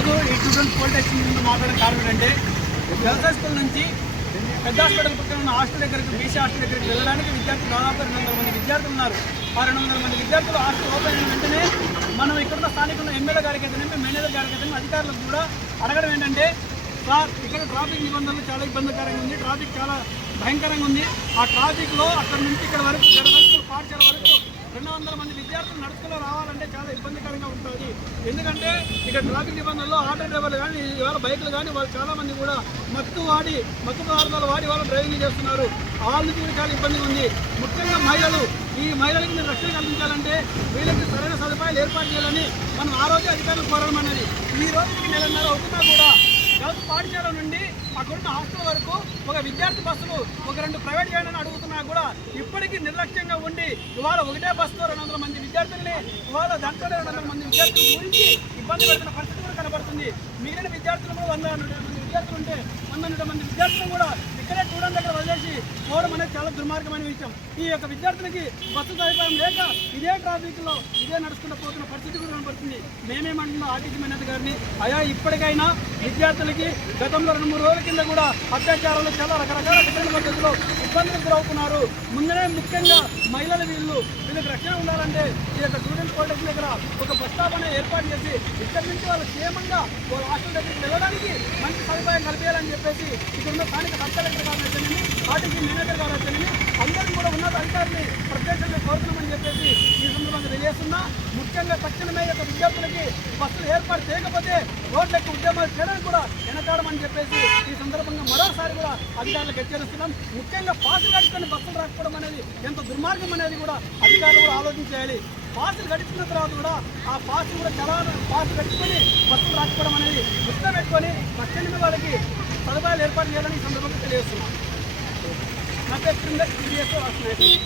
ఈరోజు ఈ students polytechnic ముందు మాట్లాడిన కారణం ఏంటంటే గర్ల్స్ హై స్కూల్ నుంచి పెద్ద హాస్పిటల్ పక్కన ఉన్న హాస్టల్ దగ్గరికి బీసీ హాస్టల్ దగ్గరికి వెళ్ళడానికి విద్యార్థులు దాదాపు 200 మంది విద్యార్థులు ఉన్నారు. ఆ 200 మంది విద్యార్థులు హాస్టల్ ఓపెన్ అయిన వెంటనే మనం ఇక్కడున్న స్థానికున్న ఎమ్మెల్యే గారికి అయితేనేమి మేనేజర్ గారికి అయితేనేమి అధికారులకు కూడా అడగడం ఏంటంటే, సార్ ఇక్కడ ట్రాఫిక్ నిబంధనలు చాలా ఇబ్బందికరంగా ఉంది, ట్రాఫిక్ చాలా భయంకరంగా ఉంది. ఆ ట్రాఫిక్లో అక్కడ నుంచి ఇక్కడ వరకు గర్ల్స్ హై స్కూల్ పాఠశాల వరకు 200 మంది విద్యార్థులు నడుచుకుని రావాలంటే చాలా ఇబ్బందికరంగా ఉంటుంది. ఎందుకంటే ఇక్కడ ట్రాఫిక్ నిబంధనల్లో ఆటో డ్రైవర్లు కానీ ఇవాళ బైకులు కానీ వాళ్ళు చాలామంది కూడా మత్తు పదార్థాలు వాడి వాళ్ళు డ్రైవింగ్ చేస్తున్నారు. వాళ్ళ నుంచి కూడా చాలా ఇబ్బందిగా ఉంది. ముఖ్యంగా మహిళలు, ఈ మహిళలకి మీరు రక్షణ కల్పించాలంటే వీళ్ళకి సరైన సదుపాయాలు ఏర్పాటు చేయాలని మనం ఆ రోజు అధికారులు కోరడం అనేది. ఈ రోజుకి 1.5 అవుతున్నా కూడా గర్ల్స్ పాఠశాల నుండి అక్కడున్న హాస్టల్ వరకు ఒక విద్యార్థి బస్సులు ఒక 2 ప్రైవేట్ వ్యాన్లను అడుగుతున్నా కూడా ఇప్పటికీ నిర్లక్ష్యంగా ఉండి ఇవాళ ఒకటే బస్సులో 200 మంది విద్యార్థుల్ని ఇవాళ దాంట్లో 200 మంది విద్యార్థుల గురించి ఇబ్బంది పడుతున్న పరిస్థితి కూడా కనబడుతుంది. మిగిలిన విద్యార్థులు కూడా 100 మంది విద్యార్థులు ఉంటే 100 మంది విద్యార్థులు కూడా ఇక్కడే స్టూడెంట్ దగ్గర వదిలేసి పోవడం అనేది చాలా దుర్మార్గమైన విషయం. ఈ యొక్క విద్యార్థులకి బస్సు సదుపాయం లేక ఇదే ట్రాఫిక్లో ఇదే నడుచుకుంటూ పోతున్న పరిస్థితి కూడా కనబడుతుంది. మేమేమంటున్నాం ఆర్టీసీ మేనేజర్ గారిని, అయా ఇప్పటికైనా విద్యార్థులకి గతంలో 2-3 రోజుల కింద కూడా అత్యాచారాలు చాలా రకరకాల డిఫరెంట్ పద్ధతిలో ఇబ్బందులకు గురవుతున్నారు. ముందరే ముఖ్యంగా మహిళలు వీళ్ళకి రక్షణ ఉండాలంటే ఈ యొక్క స్టూడెంట్ పాలిటెక్నిక్ దగ్గర ఒక బస్ స్టాప్ అనేది ఏర్పాటు చేసి ఇక్కడి నుంచి వాళ్ళు క్షేమంగా వాళ్ళ హాస్టల్ దగ్గరికి వెళ్ళడానికి మంచి సదుపాయం కల్పించాలని చెప్పేసి ఇక్కడ ఉన్న స్థానిక సబ్ కలెక్టర్ గారు అయితేనేమి ఆర్టీసీ మేనేజర్ గారు అయితేనేమి అందరికీ కూడా ఉన్నత అధికారులు ప్రత్యేకంగా కోరుతున్నామని చెప్పేసి ఈ సందర్భంగా తెలియజేస్తున్నా. ముఖ్యంగా తక్షణమే యొక్క విద్యార్థులకి బస్సులు ఏర్పాటు చేయకపోతే రోడ్లకు ఉద్యమాలు చేయడానికి కూడా వెనకాడమని చెప్పేసి ఈ సందర్భంగా మరోసారి కూడా అధికారులకు హెచ్చరిస్తున్నాం. ముఖ్యంగా పాసులు గడుచుకొని బస్సులు రాకపోవడం అనేది ఎంత దుర్మార్గం అనేది కూడా అధికారులు కూడా ఆలోచించేయాలి. పాసులు గడిచిన తర్వాత కూడా ఆ పాసులు కూడా చాలా పాసులు గడుచుకొని బస్సులు రాకపోవడం అనేది దృష్టిలో పెట్టుకొని తక్షణమే వాళ్ళకి సదుపాయాలు ఏర్పాటు చేయాలని ఈ సందర్భంగా తెలియజేస్తున్నాం. నా పేరు టీడీఎస్ రాష్ట్ర నాయకులు.